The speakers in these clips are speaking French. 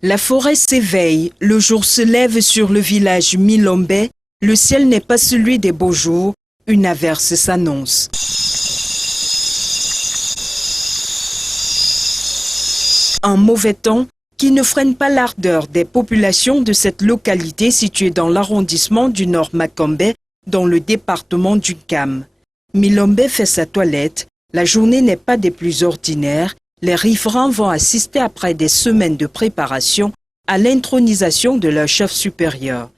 La forêt s'éveille, le jour se lève sur le village Milombe, le ciel n'est pas celui des beaux jours, une averse s'annonce. Un mauvais temps qui ne freine pas l'ardeur des populations de cette localité située dans l'arrondissement du Nord Macombé, dans le département du Cam. Milombe fait sa toilette, la journée n'est pas des plus ordinaires, les riverains vont assister après des semaines de préparation à l'intronisation de leur chef supérieur.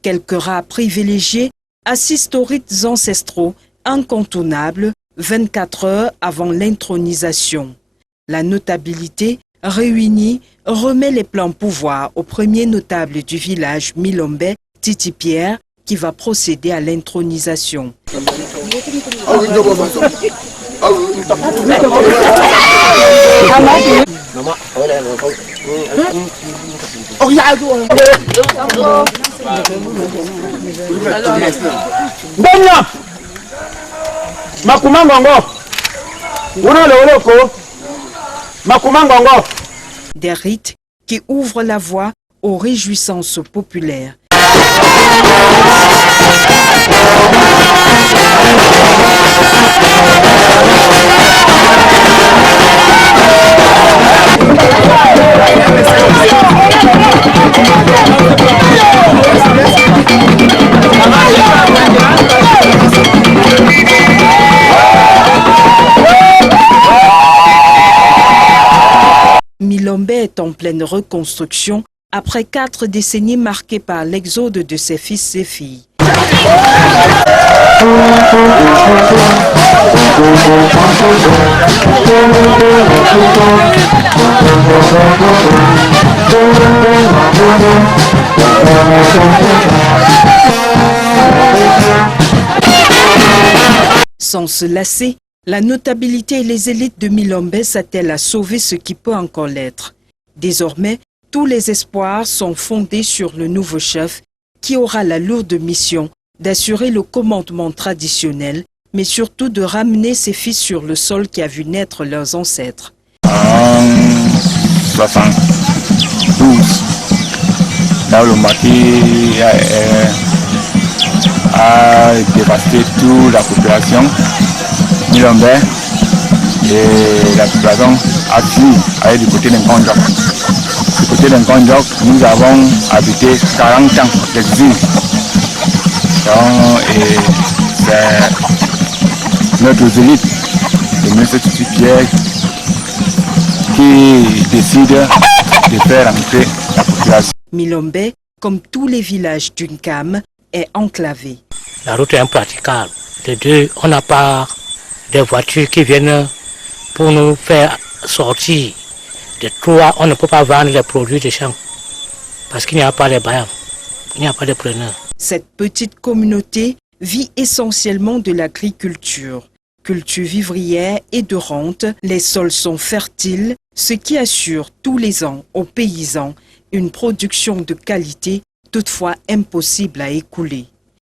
Quelques rares privilégiés assistent aux rites ancestraux incontournables 24 heures avant l'intronisation. La notabilité réunie remet les pleins pouvoirs au premier notable du village Milombe, Titi Pierre, qui va procéder à l'intronisation. Des rites qui ouvrent la voie aux réjouissances populaires. Milombe est en pleine reconstruction après 4 décennies marquées par l'exode de ses fils et filles. Sans se lasser, la notabilité et les élites de Milombe s'attellent à sauver ce qui peut encore l'être. Désormais, tous les espoirs sont fondés sur le nouveau chef qui aura la lourde mission d'assurer le commandement traditionnel, mais surtout de ramener ses fils sur le sol qui a vu naître leurs ancêtres. En 72, là le maquis a dévasté toute la population Milombe et la population a fui aller du côté d'Nkonjok. Du côté d'Nkonjok, nous avons habité 40 ans d'exil. Et c'est notre élite, le ministre Titi Pierre, qui décide de faire entrer la population. Milombe, comme tous les villages d'une Cam, est enclavé. La route est impraticable. De deux, on n'a pas des voitures qui viennent pour nous faire sortir. De trois, on ne peut pas vendre les produits des champs parce qu'il n'y a pas les bains, il n'y a pas de preneurs. Cette petite communauté vit essentiellement de l'agriculture. Culture vivrière et de rente, les sols sont fertiles, ce qui assure tous les ans aux paysans une production de qualité, toutefois impossible à écouler.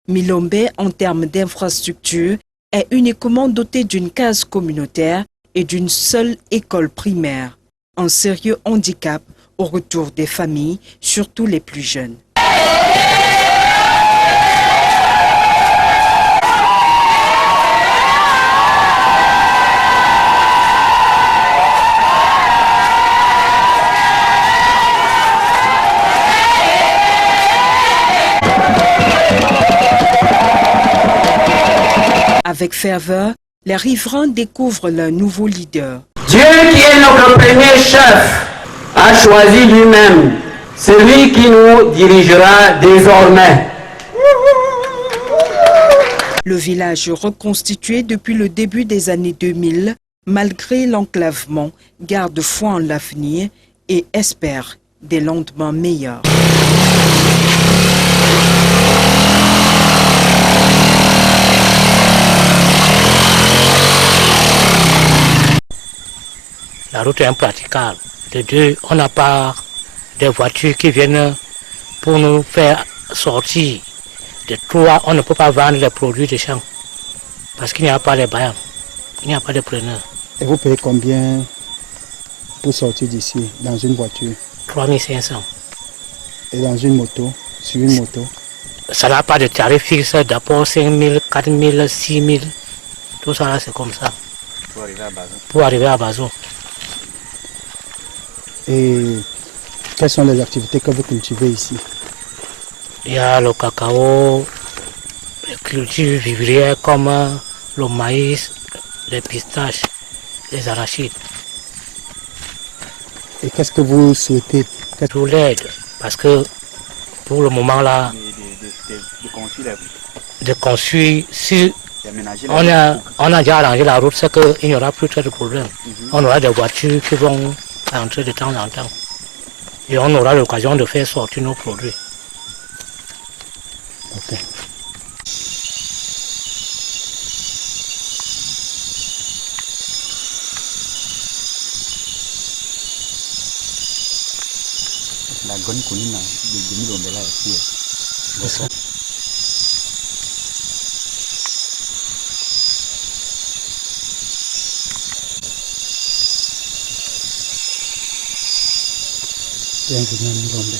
Milombe, en termes d'infrastructure, est uniquement doté d'une case communautaire et d'une seule école primaire. Un sérieux handicap au retour des familles, surtout les plus jeunes. Avec ferveur, les riverains découvrent leur nouveau leader. Dieu qui est notre premier chef a choisi lui-même celui qui nous dirigera désormais. Le village reconstitué depuis le début des années 2000, malgré l'enclavement, garde foi en l'avenir et espère des lendemains meilleurs. La route est impraticable. De deux, on n'a pas des voitures qui viennent pour nous faire sortir. De trois, on ne peut pas vendre les produits des champs parce qu'il n'y a pas les bains, il n'y a pas de preneurs. Et vous payez combien pour sortir d'ici dans une voiture? 3500. Et dans une moto, sur une moto? Ça n'a pas de tarif fixe, d'abord 5000, 4000, 6000. Tout ça là, c'est comme ça. Pour arriver à Bazou. Et quelles sont les activités que vous cultivez ici? Il y a le cacao, les cultures vivrières comme le maïs, les pistaches, les arachides. Et qu'est-ce que vous souhaitez? Tout l'aide, parce que pour le moment là, de construire, si on a déjà arrangé la route, c'est qu'il n'y aura plus trop de problèmes. On aura des voitures qui vont entrer de temps en temps. Et on aura l'occasion de faire sortir nos produits. Ok. La gonne connue là, de Milombe là ici. Bienvenue à Milombe.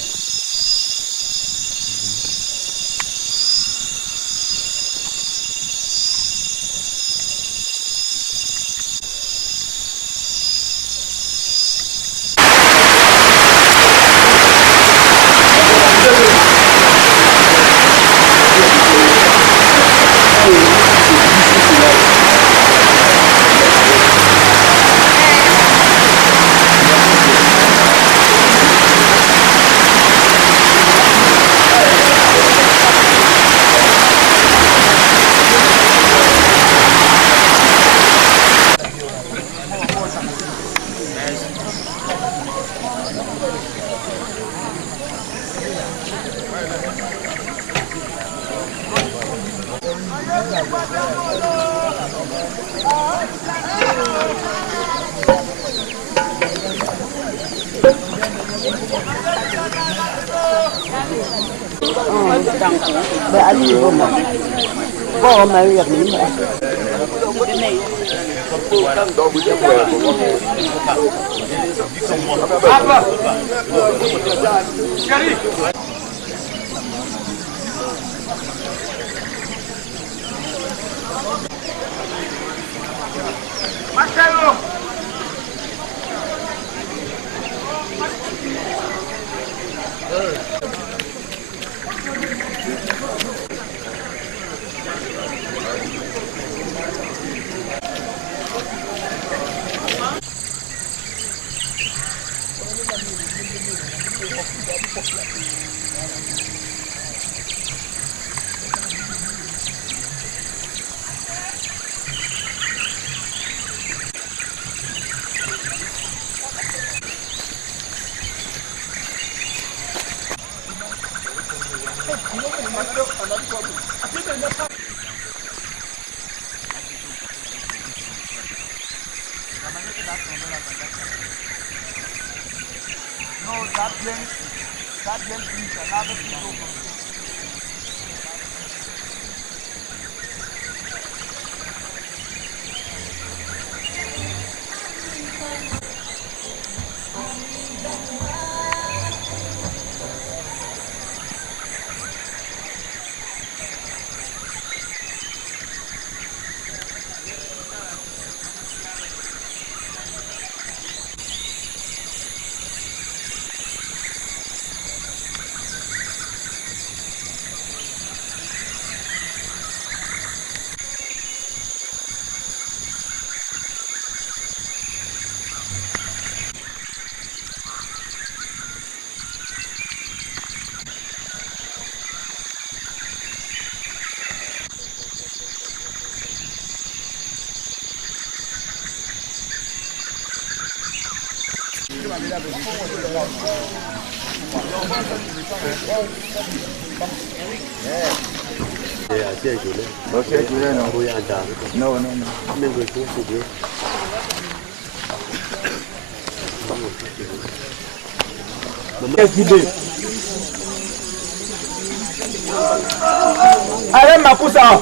Allez, ma poussa.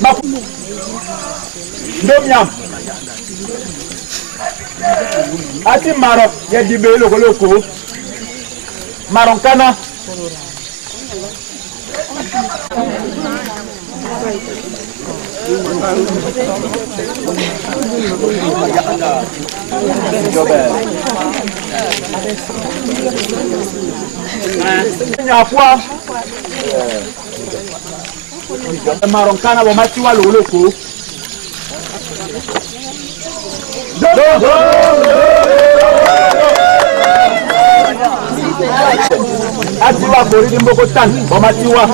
Ma Domiam. Ati Maroc, il y a du loco. Maroncana. Maroncana wa matiwa loloko. Atiwa boridi mboko tan wa matiwa.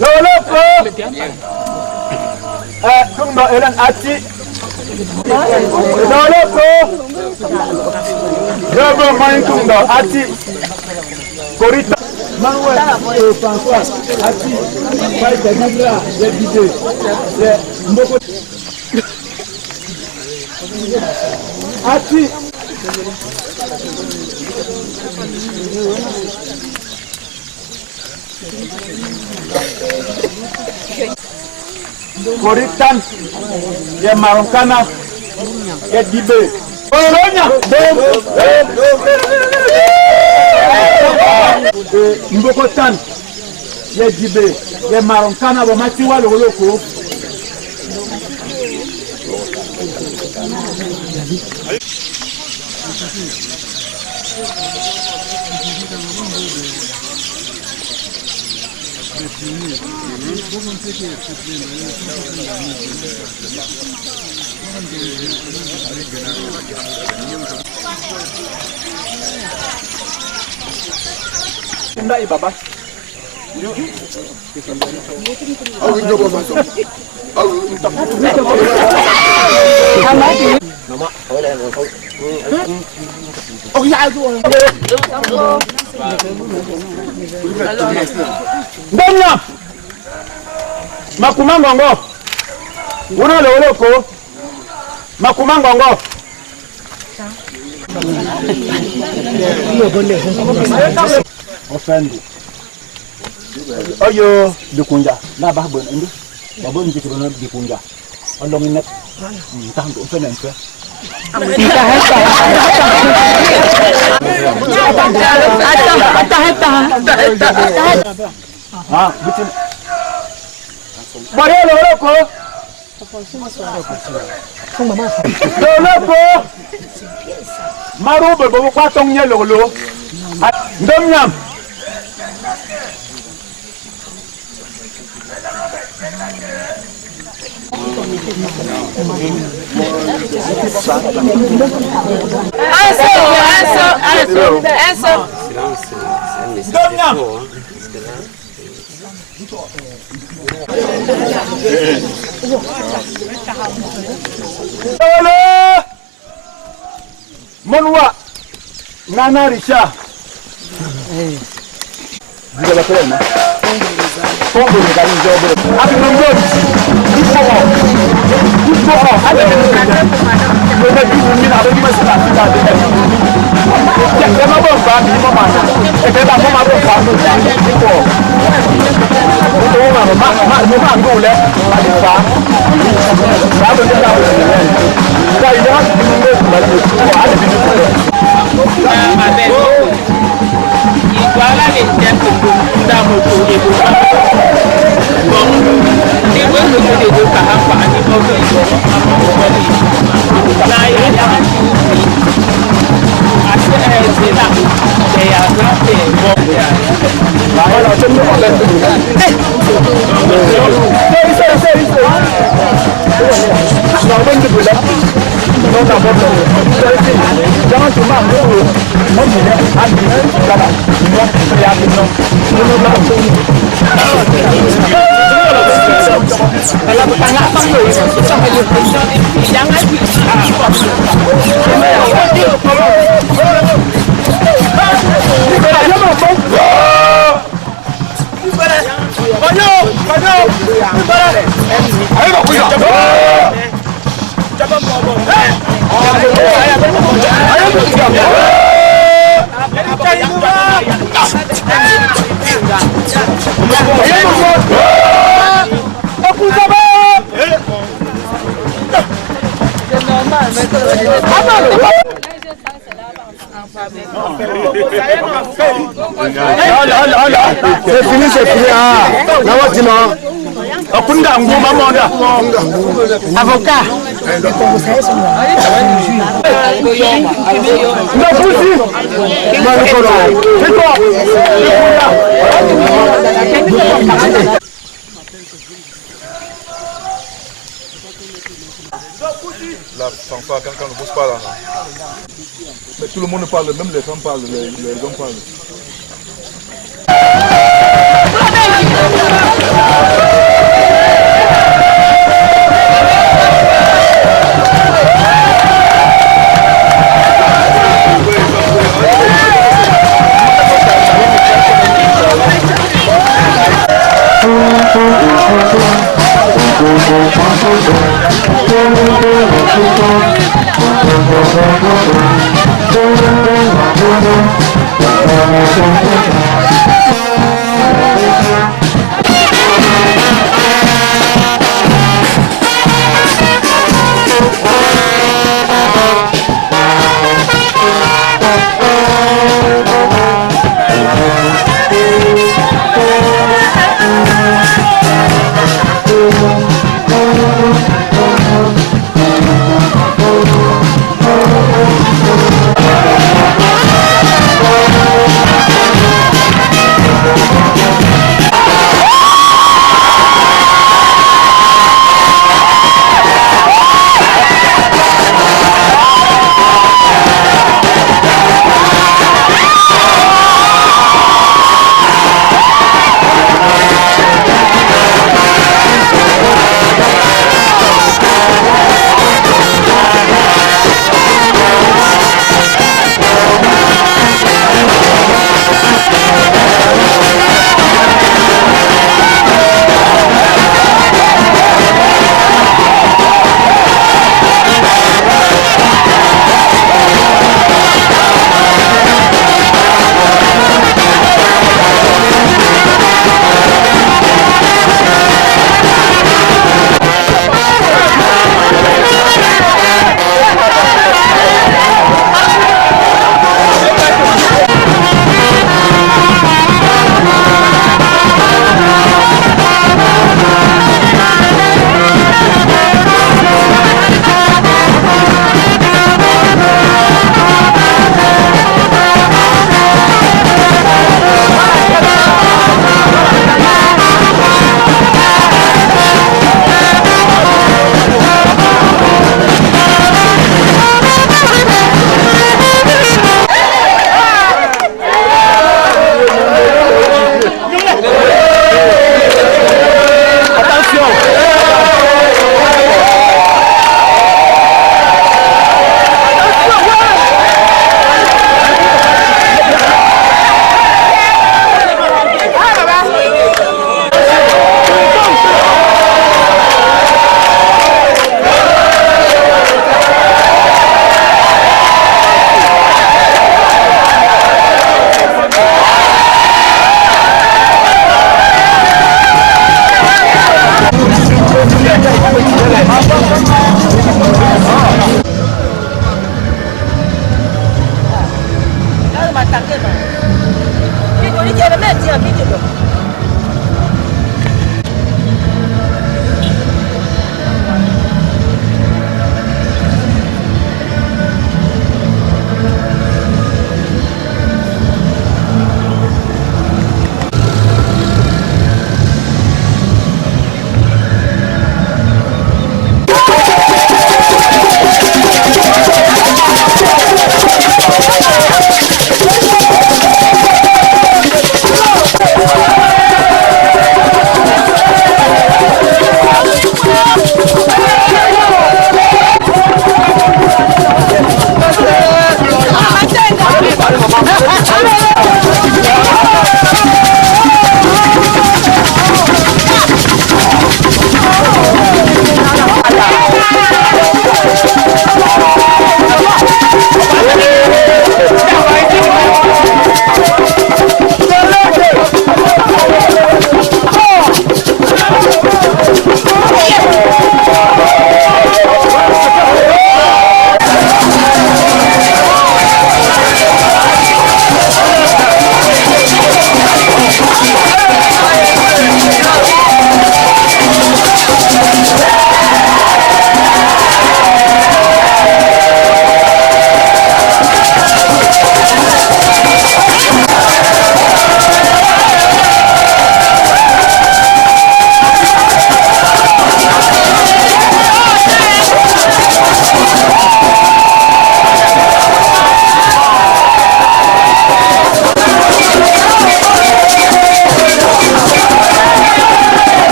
Loloko. Tumba elan ati. Loloko. Jobo main tumba ati. Korita. Manuel François ati. Pai Kabila député. Mboko ati. Koritan ya Maroncana ya Dibe. Oronya Mbokotan ya Dibe ya Maroncana wa matiwa loloko. Ndai baba. Ndanya makumangongo una loloko makumangongo ofendi oyo dikunja na ba bon indi ba bon jiki bon dikunja olong net tang do fenen fe ah bitin Maria loloko loloko maru bo kwa tong nye lolo ndomnyam Monwa Nana Richa Vous avez fait, non? Comment vous avez fait? Avec le monde, il faut voilà les termes dans mon courrier. Bon, les deux de deux par rapport à niveau de là, il y a un c'est là. Il y a un C'est fini, c'est fini. Avocat. La fanfare, quand on ne bouge pas là. Mais tout le monde parle, même les femmes parlent, les hommes parlent.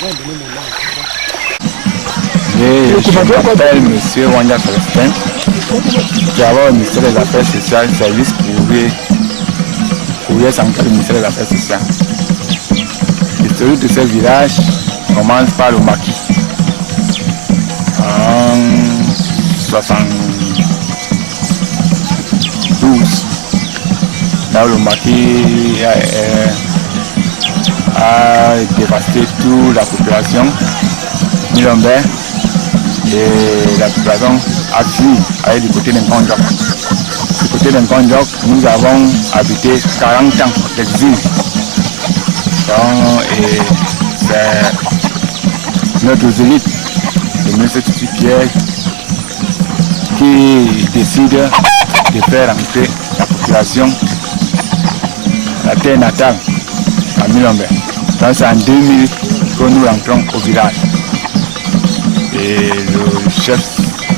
Je m'appelle M. Wanda Celestin, d'abord ministère des Affaires sociales, service courrier central du ministère des Affaires sociales. L'histoire de ce village commence par le maquis. En 72, là où le maquis a dévasté toute la population Milombe et la population a fui aller du côté d'Nkonjok. Du côté d'Nkonjok, nous avons habité 40 ans d'exil. Et c'est notre élite, le M. Titi Pierre, qui décide de faire entrer la population, la terre natale, à Milombe. Donc c'est en 2000 que nous rentrons au village. Et le chef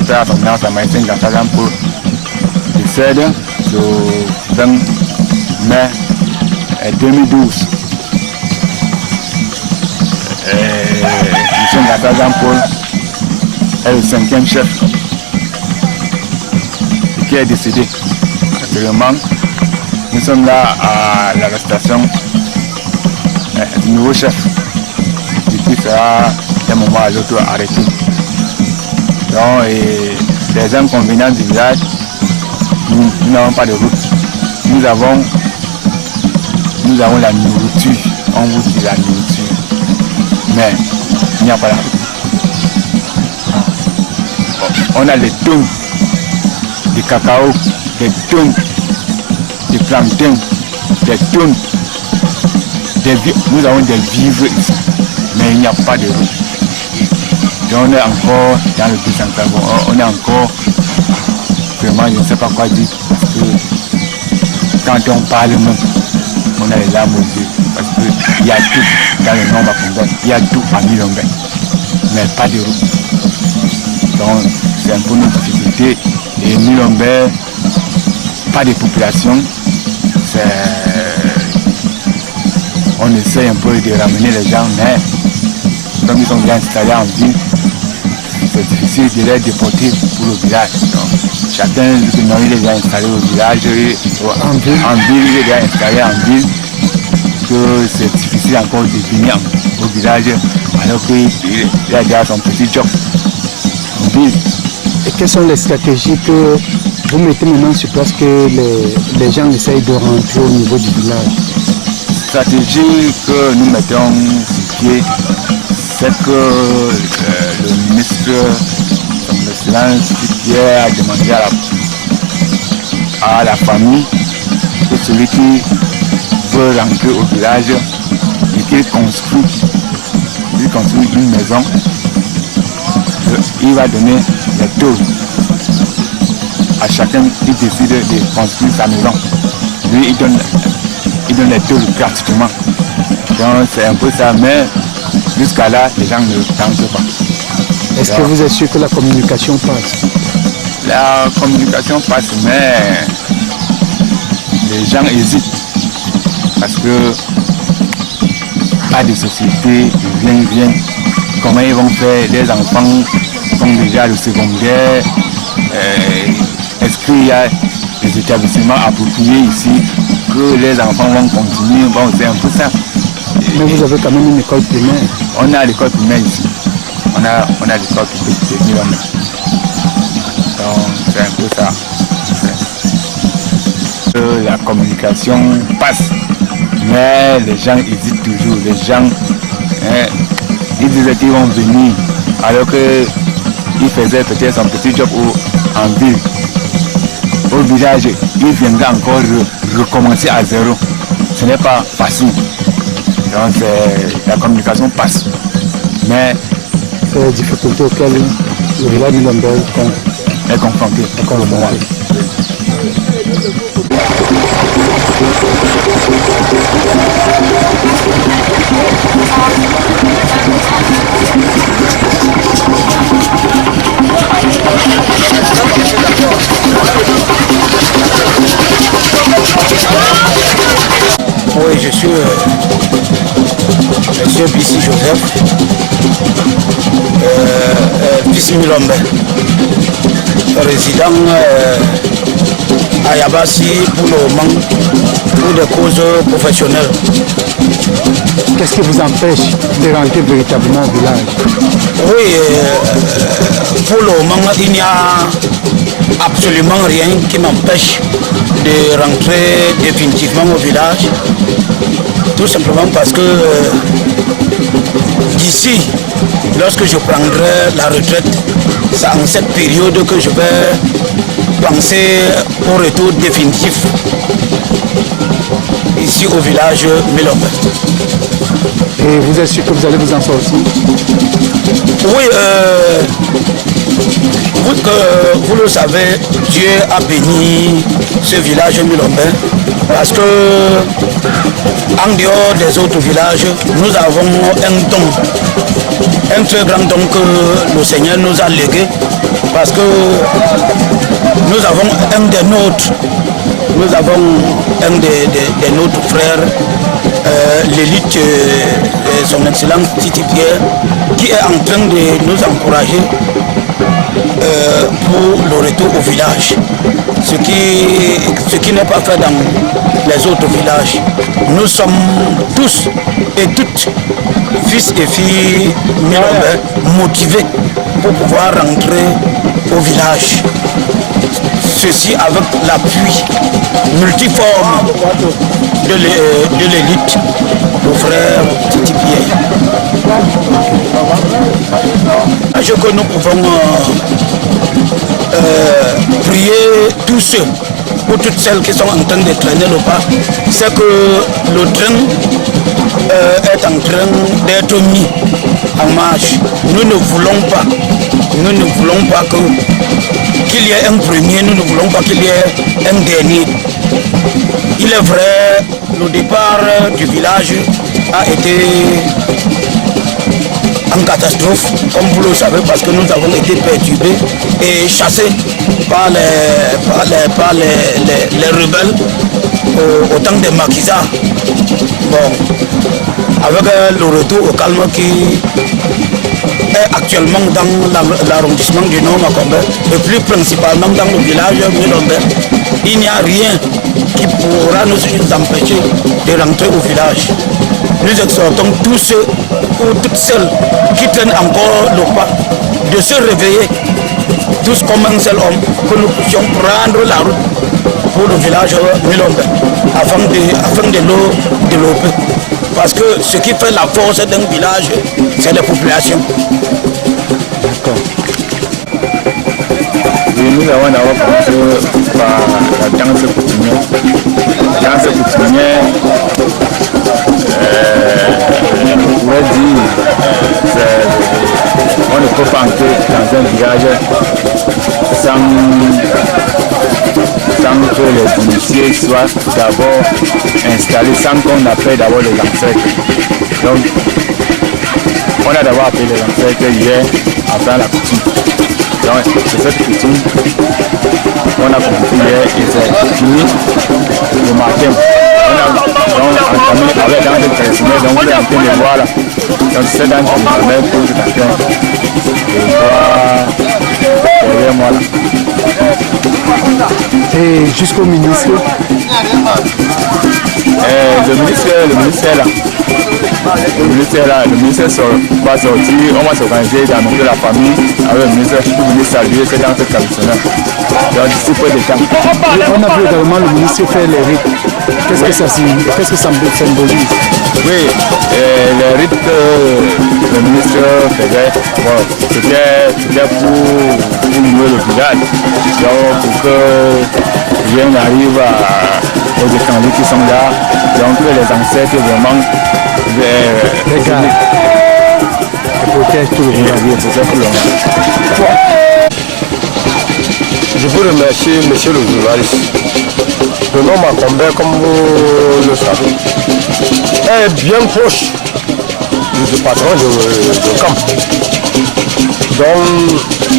de la province Amaïseng Gassagampo décède le 20 mai 2012. M. Gassagampo est le 5e chef qui est décédé. Actuellement, nous sommes là à l'arrestation du nouveau chef qui sera d'un moment à l'autre arrêté. Donc, les inconvénients du village, nous n'avons pas de route. Nous avons la nourriture, on vous dit la nourriture, mais il n'y a pas la route. On a des tonnes de cacao, des tonnes de plantain, des tonnes nous avons des vivres ici, mais il n'y a pas de route. Donc on est encore dans le désenclavement, on est encore vraiment, je ne sais pas quoi dire, parce que quand on parle même, on a les larmes aux yeux, parce qu'il y a tout dans le nom Bakunda, il y a tout à Milombe, mais pas de route. Donc c'est un peu notre difficulté, et Milombe, pas de population, on essaie un peu de ramener les gens, mais comme ils sont bien installés en ville, c'est difficile de les déporter pour le village. Donc, chacun, il est déjà installé au village, en ville, il est déjà installé en ville, que c'est difficile encore de venir au village alors qu'il a déjà son petit job en ville. Et quelles sont les stratégies que vous mettez maintenant sur place que les gens essayent de rentrer au niveau du village? Stratégie que nous mettons sur pied, c'est que le ministre, son excellence Pierre, a demandé à la famille que celui qui veut rentrer au village et qu'il construit une maison, il va donner les taux à chacun qui décide de construire sa maison. Lui, il donne les taux gratuitement. Donc c'est un peu ça, mais jusqu'à là, les gens ne tentent pas. Est-ce que vous êtes sûr que la communication passe? La communication passe, mais les gens hésitent. Parce que pas de société, rien. Comment ils vont faire? Les enfants sont déjà le secondaire. Est-ce qu'il y a des établissements appropriés ici que les enfants vont continuer? Bon, c'est un peu ça. Mais vous avez quand même une école primaire. On a l'école primaire ici. On a l'école primaire. Donc c'est un peu ça. La communication passe, mais les gens hésitent toujours. Les gens, ils disaient qu'ils vont venir, alors qu'ils faisaient peut-être son petit job en ville. Au village, ils viendraient encore recommencer à zéro. Ce n'est pas facile. Donc la communication passe. Mais c'est les difficultés auxquelles le village de Milombe est confronté pour le moment. Oui, je suis Monsieur Bissi Joseph. Fils Milombe, résident à Yabassi pour le moment, pour des causes professionnelles. Qu'est-ce qui vous empêche de rentrer véritablement au village? Oui, pour le moment, il n'y a absolument rien qui m'empêche de rentrer définitivement au village. Tout simplement parce que d'ici, lorsque je prendrai la retraite, c'est en cette période que je vais penser au retour définitif ici au village Milombe. Et vous êtes sûr que vous allez vous en sortir? Oui, vous le savez, Dieu a béni ce village Milombe parce que en dehors des autres villages, nous avons un don, un très grand don que le Seigneur nous a légué parce que nous avons un des nôtres, nous avons un des nôtres frères, l'élite, son excellence Titi Pierre, qui est en train de nous encourager pour le retour au village, ce qui n'est pas fait dans les autres villages. Nous sommes tous et toutes, fils et filles Milombe, motivés pour pouvoir rentrer au village. Ceci avec l'appui multiforme de l'élite, nos frères Titi Pierre. Je que nous pouvons prier tous ceux, pour toutes celles qui sont en train de traîner le pas, c'est que le train est en train d'être mis en marche. Nous ne voulons pas qu'il y ait un premier, nous ne voulons pas qu'il y ait un dernier. Il est vrai, le départ du village a été en catastrophe, comme vous le savez, parce que nous avons été perturbés et chassés par les rebelles au temps des maquisards. Bon, avec le retour au calme qui est actuellement dans l'arrondissement du Nord-Macombé et plus principalement dans le village Milombe, il n'y a rien qui pourra nous empêcher de rentrer au village. Nous exhortons tous ceux ou toutes celles qui traînent encore le pas de se réveiller, tous comme un seul homme, que nous puissions prendre la route pour le village Milombe afin de le développer. Parce que ce qui fait la force d'un village, c'est la population. D'accord. Et nous avons d'abord commencé par la danse coutumière. La danse coutumière, on pourrait dire, on ne peut pas entrer dans un village sans que les initiés soient d'abord installés, sans qu'on appelle d'abord les ancêtres. Donc, on a d'abord appelé les ancêtres hier en faisant la coutume. Donc, c'est cette coutume qu'on a compris hier et c'est fini le matin. On a entamé avec dans le traditionnel, donc vous êtes en train de voir là. Donc, c'est dans le traditionnel pour tout à fait. Et voir derrière moi là. Et jusqu'au ministre? Le ministre est là. Le ministre va sortir, on va s'organiser d'annoncer la famille avec le ministre pour venir saluer cette danse traditionnelle. Donc d'ici peu de temps. On a vu également le ministre faire les rites. Qu'est-ce que ça signifie? Qu'est-ce que ça symbolise? Oui, les rites que le ministre faisait, bon, c'était pour nouer le village. Donc pour que rien n'arrive aux étrangers qui sont là. Donc les ancêtres vraiment les gars, et protège tout le village. Je vous remercie, monsieur le journaliste. Le nom Macombé, comme vous le savez, est bien proche du patron de camp. Donc,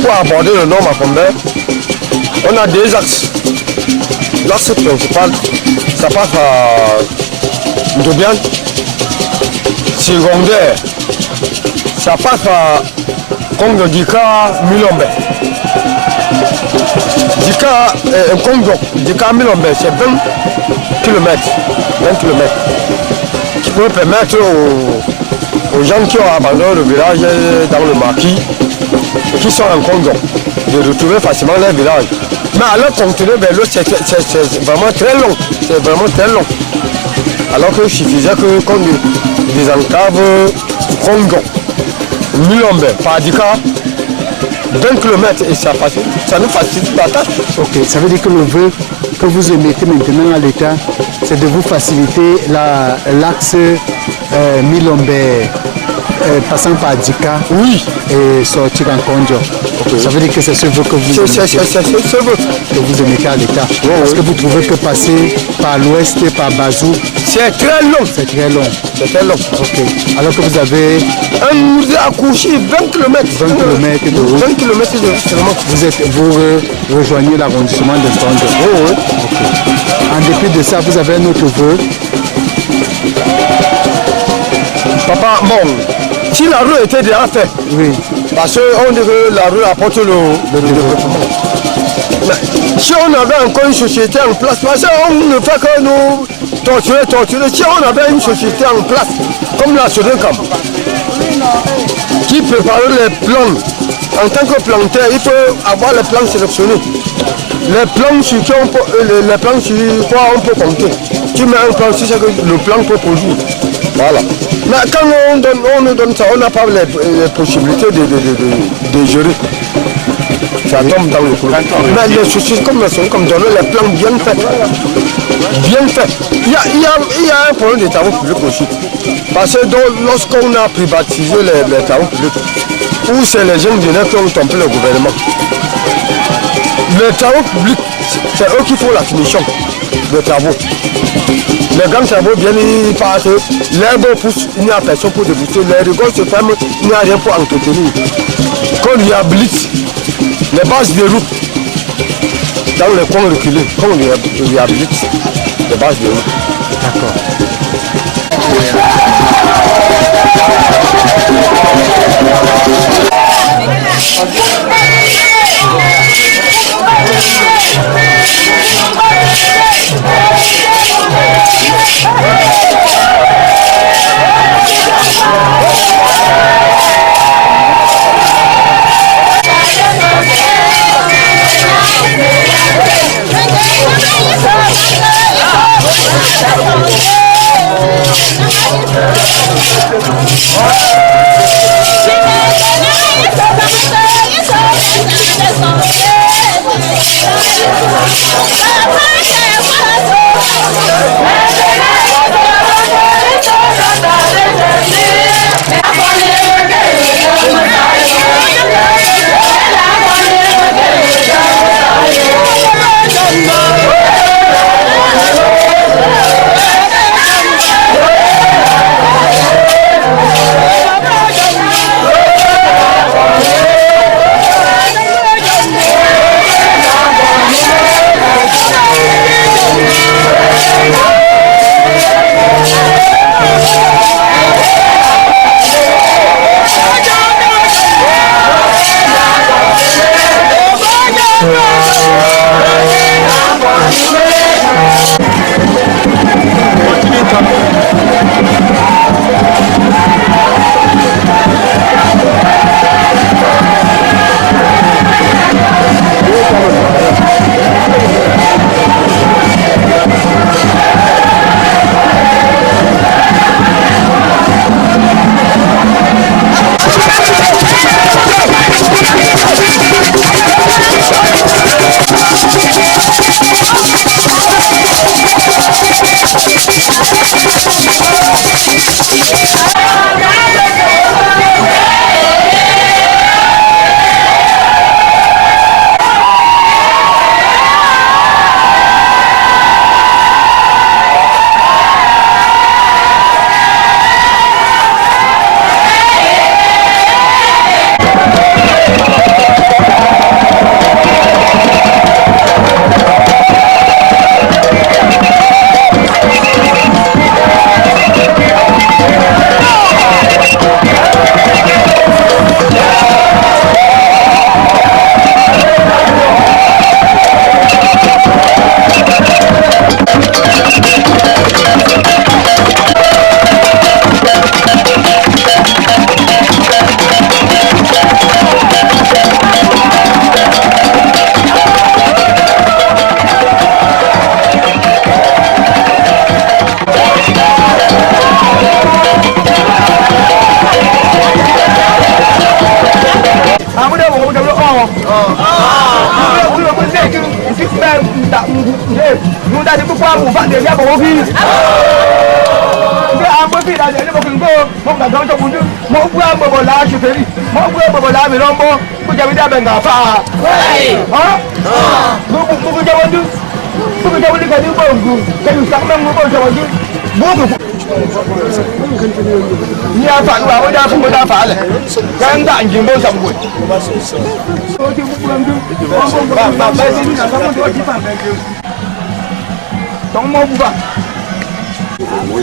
pour aborder le nom Macombé, on a deux axes. L'axe principal, ça passe par Ndobian. Secondaire, ça passe par Congo Dika Milombe. Dika, Congo Dika Milombe, c'est 20 km. 20 km. Qui peut permettre aux gens qui ont abandonné le village dans le maquis, qui sont en Congo, de retrouver facilement leur village. Mais alors continuer vers l'autre, c'est vraiment très long. C'est vraiment très long. Alors qu'il suffisait qu'on désenclave Congo, Milombe, Padika, 20 km et ça nous facilite la tâche. Ok, ça veut dire que le vœu que vous émettez maintenant à l'État, c'est de vous faciliter l'axe Milombe passant par Dika, oui, et sortir en Congo. Okay. Ça veut dire que c'est ce vœu que vous émettez à l'État. Parce que vous trouvez que passer par l'ouest et par Bazou, c'est très long. C'est très long. C'est très long. Ok. Alors que vous avez un accouché 20 km. 20 km de route. 20 km de route. Vous rejoignez l'arrondissement de Congo. Oh, oui. Okay. En dépit de ça, vous avez un autre vœu. Papa, bon, si la rue était déjà faite, oui. Parce qu'on dit que la rue apporte le développement. Mais si on avait encore une société en place, parce qu'on ne fait que nous torturer, si on avait une société en place, comme la Sodecam, qui prépare les plans, en tant que planteur, il peut avoir les plans sélectionnés. Les plans sur quoi on peut compter. Tu mets un plan, si c'est que le plan peut produire. Voilà. Mais quand on nous donne ça, on n'a pas les possibilités de gérer. Ça tombe dans le couloir. Mais les sociétés comme donner les plans bien faits. Bien faits. Il y a un problème des travaux publics aussi. Parce que lorsqu'on a privatisé les travaux publics, où c'est les jeunes dîners qui ont tombé le gouvernement. Les travaux publics, c'est eux qui font la finition des travaux. Les grands travaux viennent parce que l'herbe pousse, il n'y a personne pour débousser, les rigoles se ferment, il n'y a rien pour entretenir. Qu'on réhabilite les bases de route dans les coins reculés, qu'on réhabilite les bases de route. D'accord.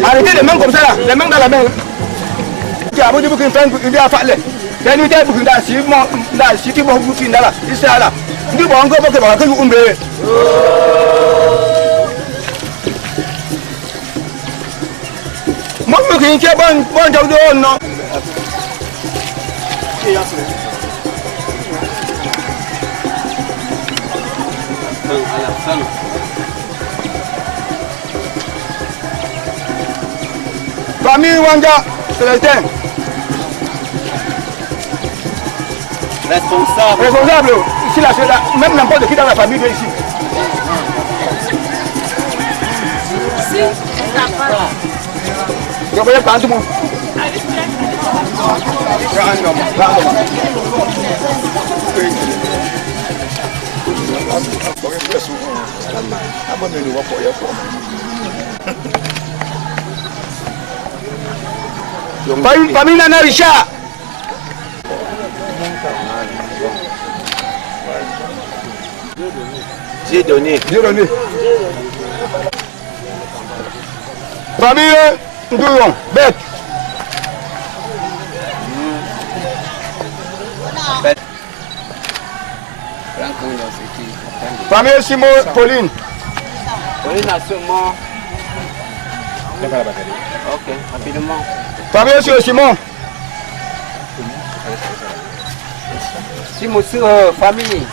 Arrêtez les mains comme ça là, les mains dans la main. Tu as besoin de faire une affaire là. Tu as une idée pour que la si tu vas vous finir là, c'est ça là. Tu vas encore pour que va que vous umbe. Moi je veux que bon job de non. Famille Wanga, Célestin. Responsable. Responsable. Ici, là, même n'importe qui dans la famille vient ici. Je voyais pas tout le monde. Famille Nana Richard. J'ai donné. Famille Ndouyon, bête. Famille Simon, Pauline. Pauline a seulement. Ok, rapidement. Famille sur Simon. Simon sur famille.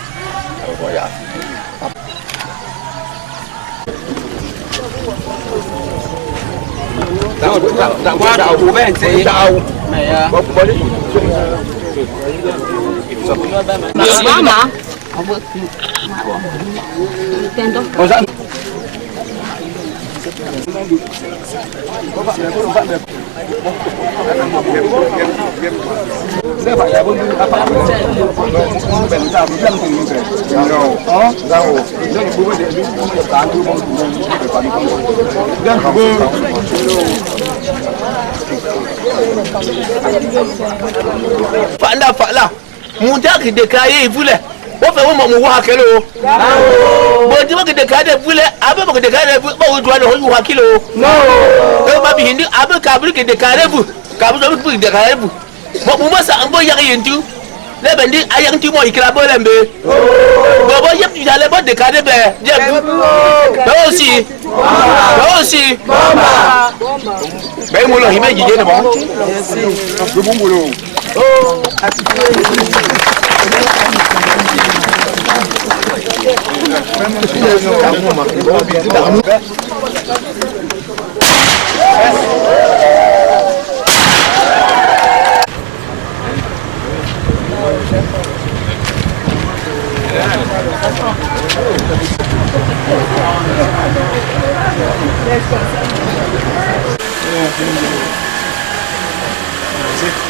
Voilà. Fala, Mouta qui déclaré, il voulait. On fait un moment où kilo. Bon, dis-moi que déclaré, voulait, avant que déclaré, vous doit le kilo. Non. On va bien dire, avant qu'Abri que déclaré, vous, qu'Abri vous déclaré, vous. Bon, moi, ça, on va y aller tout. Les bandits, aïe, un petit mot, il crame l'embé. Bon, il y a plus à la bonne déclaré, ben, aussi. Aussi. Ben, mon il m'a dit, il est bon. Le bon boulot.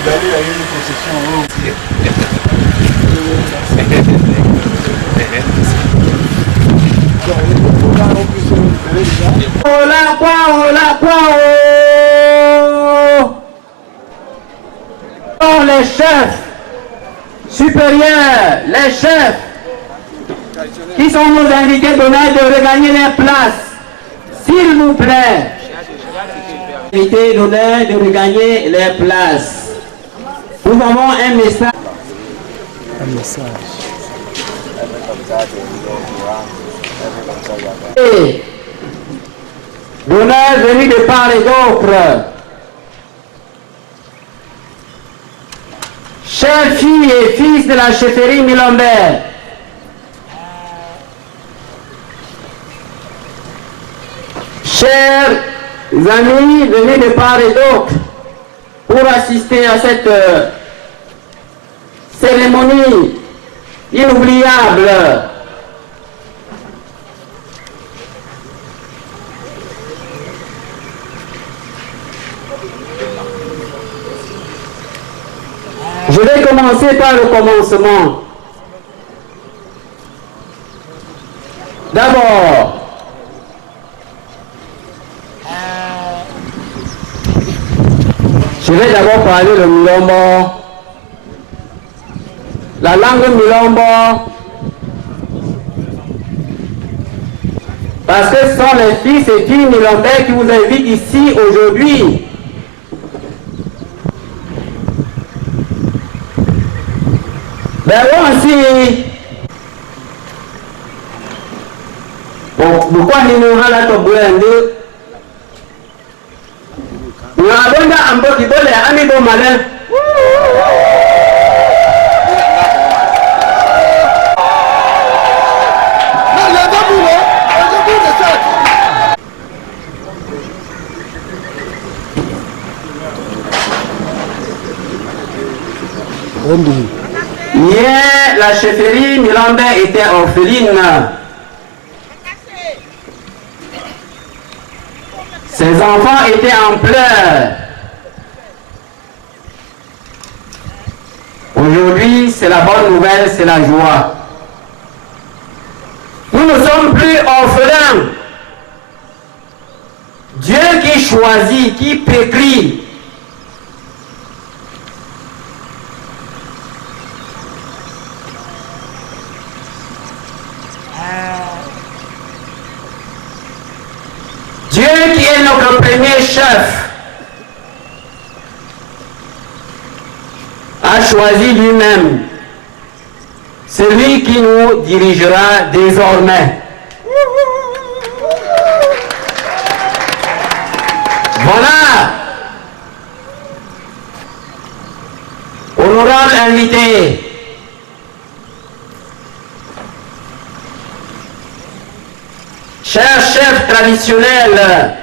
D'aller à une concession. Les chefs supérieurs, les chefs qui sont nos invités d'honneur de regagner les places, s'il vous plaît. Invités d'honneur de regagner les places. Nous avons un message. D'honneur venu de part et d'autre. Chers filles et fils de la chefferie Milambert, chers amis venus de part et d'autre pour assister à cette cérémonie inoubliable. Je vais commencer par le commencement. D'abord, je vais d'abord parler le Milombo. La langue Milombo, parce que ce sont les fils et filles milombais qui vous invitent ici aujourd'hui. Ben aussi, pourquoi nous avons la tombe nous avons un peu de bolé, ami bon malin. Hier, la chefferie Milambais était orpheline. Ses enfants étaient en pleurs. Aujourd'hui, c'est la bonne nouvelle, c'est la joie. Nous ne sommes plus orphelins. Dieu qui choisit, qui pétrit. Dieu qui est notre premier chef a choisi lui-même celui qui nous dirigera désormais. Voilà, honorable invité, chers chefs traditionnels,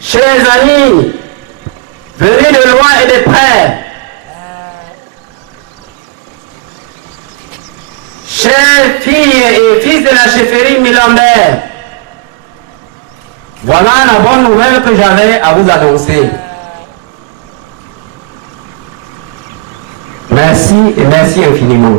chers amis, venus de loin et de près, chères filles et fils de la chefferie Milambais, voilà la bonne nouvelle que j'avais à vous annoncer. Merci et merci infiniment.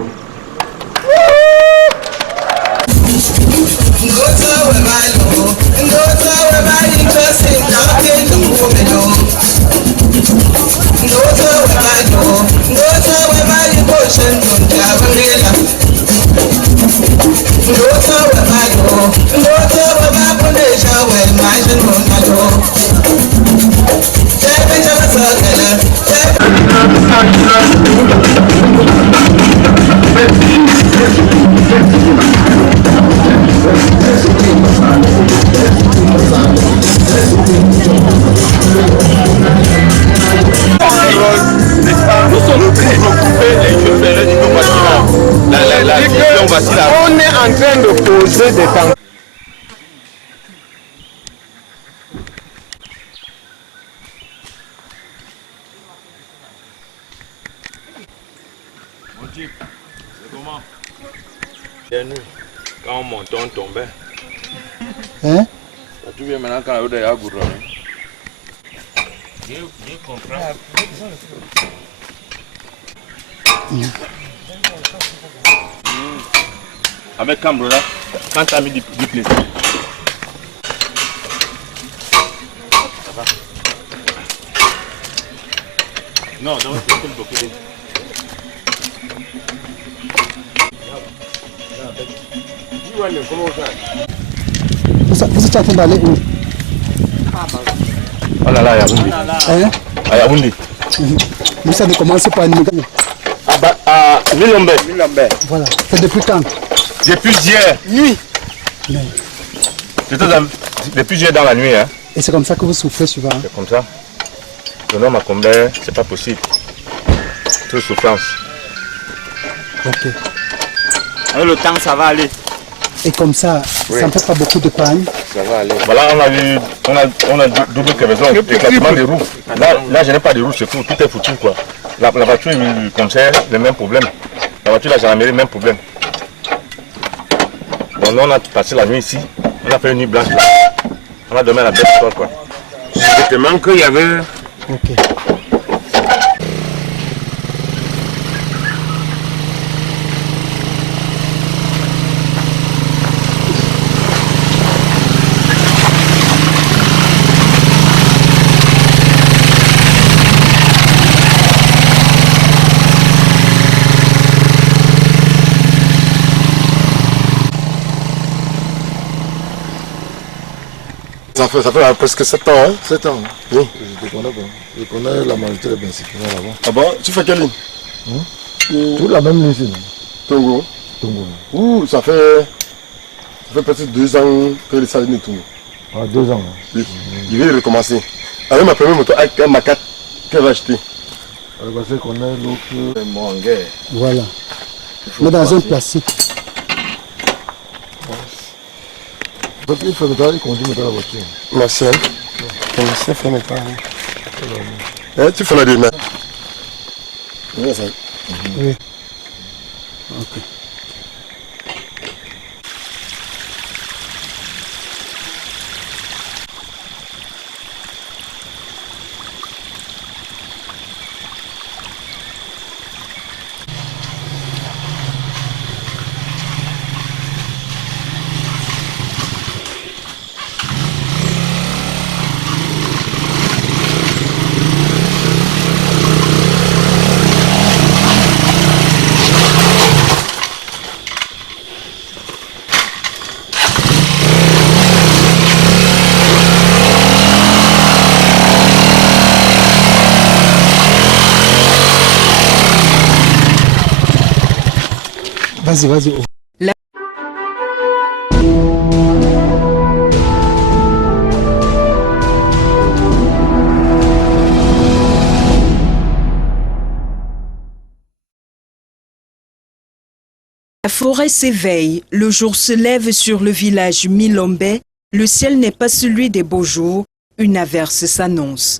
Nous sommes très préoccupés et je ferai du on est en train de poser des temps. Mon type, c'est comment? Quand on monte, on tombait. Hein? Tu viens maintenant quand on est à Goudron. Je comprends. Avec Cambro là, quand tu as mis du plaisir. Ça va. Non, donc c'est beaucoup de... Vous êtes en train d'aller où? Oh là là, il y a Yaoundé. Hein? À Yaoundé. Mais ça ne commence pas à Nimega. À Milombe. Voilà. C'est depuis quand? Depuis hier. Nuit. Depuis hier dans la nuit. Hein. Et c'est comme ça que vous souffrez souvent? C'est comme ça. Le nom à combien, c'est pas possible. Toute souffrance. Ok. Avec le temps, ça va aller. Et comme ça, oui. Ça ne fait pas beaucoup de panne. Ça va aller. Voilà, on a double crevaison, éclatement des roues. Là, je n'ai pas de roues, c'est fou, tout est foutu quoi. La voiture, comme ça, le même problème. La voiture, la gendarmerie, le même problème. Donc, nous, on a passé la nuit ici, on a fait une nuit blanche là. On a dormi à la belle soir quoi. Exactement qu'il y avait... Ok. Ça fait presque 7 ans, hein? 7 ans. Oui. Je te connais pas. Je connais la majorité des Bensiquinois là-bas. Ah bon? Tu fais quelle ligne? Tout la même ligne ici. Tongo. Tongo. Ouh, ça fait presque 2 ans que les salines tournent. Ah, 2 ans. Oui. Je vais recommencer. Avec ma première moto, avec un Macat que j'ai acheté. Parce qu'on a l'autre. Voilà. Mais dans un plastique. Il fait maintenant, il conduit maintenant la voiture. Martial. Martial fait maintenant. Tu fais la démarche. Oui. Oui. Ok. Vas-y. La forêt s'éveille, le jour se lève sur le village Milombe, le ciel n'est pas celui des beaux jours, une averse s'annonce.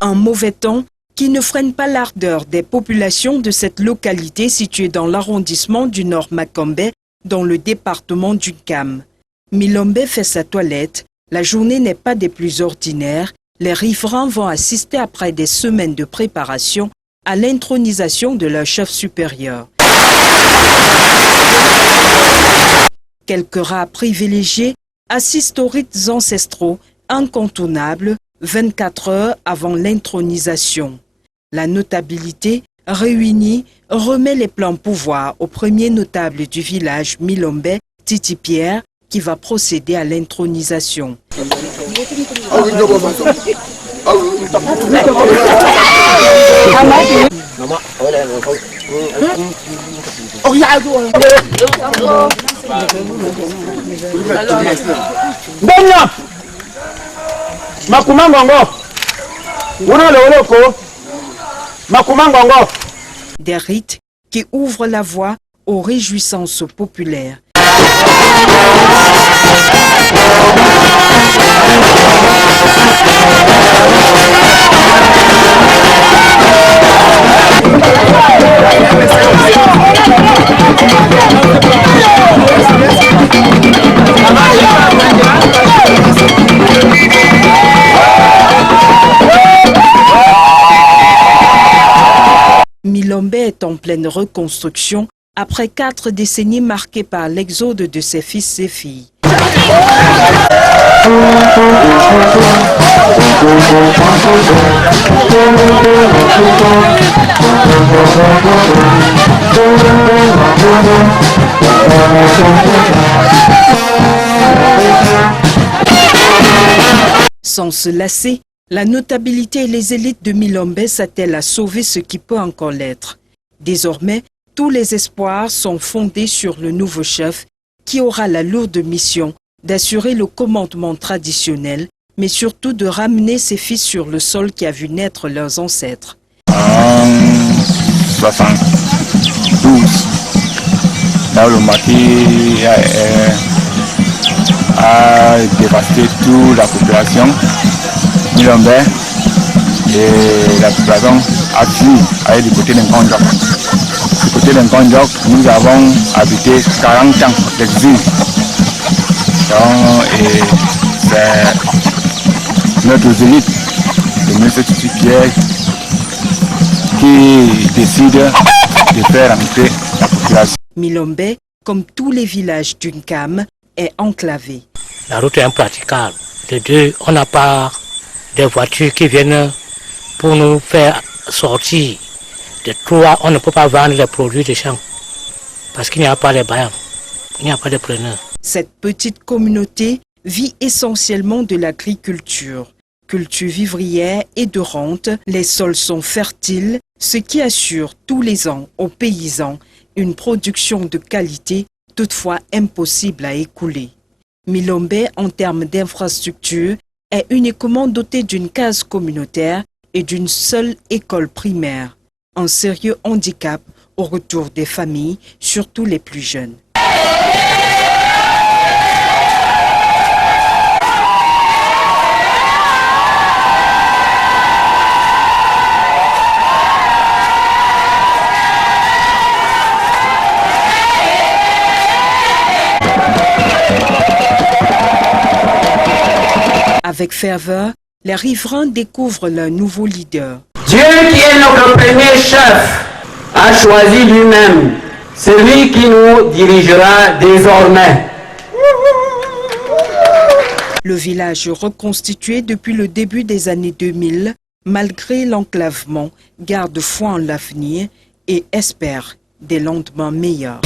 Un mauvais temps qui ne freine pas l'ardeur des populations de cette localité située dans l'arrondissement du Nord Macombé, dans le département du Cam. Milombe fait sa toilette, la journée n'est pas des plus ordinaires, les riverains vont assister après des semaines de préparation à l'intronisation de leur chef supérieur. Quelques rats privilégiés assistent aux rites ancestraux incontournables 24 heures avant l'intronisation. La notabilité réunie remet les plans pouvoir au premier notable du village Milombe, Titi Pierre, qui va procéder à l'intronisation. Des rites qui ouvrent la voie aux réjouissances populaires. Milombe est en pleine reconstruction après 4 décennies marquées par l'exode de ses fils et filles. Sans se lasser, la notabilité et les élites de Milombe s'attellent à sauver ce qui peut encore l'être. Désormais, tous les espoirs sont fondés sur le nouveau chef qui aura la lourde mission d'assurer le commandement traditionnel, mais surtout de ramener ses fils sur le sol qui a vu naître leurs ancêtres. En 72, là le maquis a dévasté toute la population Milombe et la population a fui aller du côté d'Nkondjok. Du côté d'Nkondjok, nous avons habité 40 ans d'exil. Donc, c'est notre élite, le ministre Titi Pierre, qui décide de faire entrer la population. Milombe, comme tous les villages d'une CAM, est enclavé. La route est impraticable. De deux, on n'a pas de voitures qui viennent pour nous faire sortir. De trois, on ne peut pas vendre les produits des champs parce qu'il n'y a pas de baillants, il n'y a pas de preneurs. Cette petite communauté vit essentiellement de l'agriculture. Culture vivrière et de rente, les sols sont fertiles, ce qui assure tous les ans aux paysans une production de qualité, toutefois impossible à écouler. Milombe, en termes d'infrastructure, est uniquement doté d'une case communautaire et d'une seule école primaire. Un sérieux handicap au retour des familles, surtout les plus jeunes. Avec ferveur, les riverains découvrent leur nouveau leader. Dieu qui est notre premier chef a choisi lui-même celui qui nous dirigera désormais. Le village reconstitué depuis le début des années 2000, malgré l'enclavement, garde foi en l'avenir et espère des lendemains meilleurs.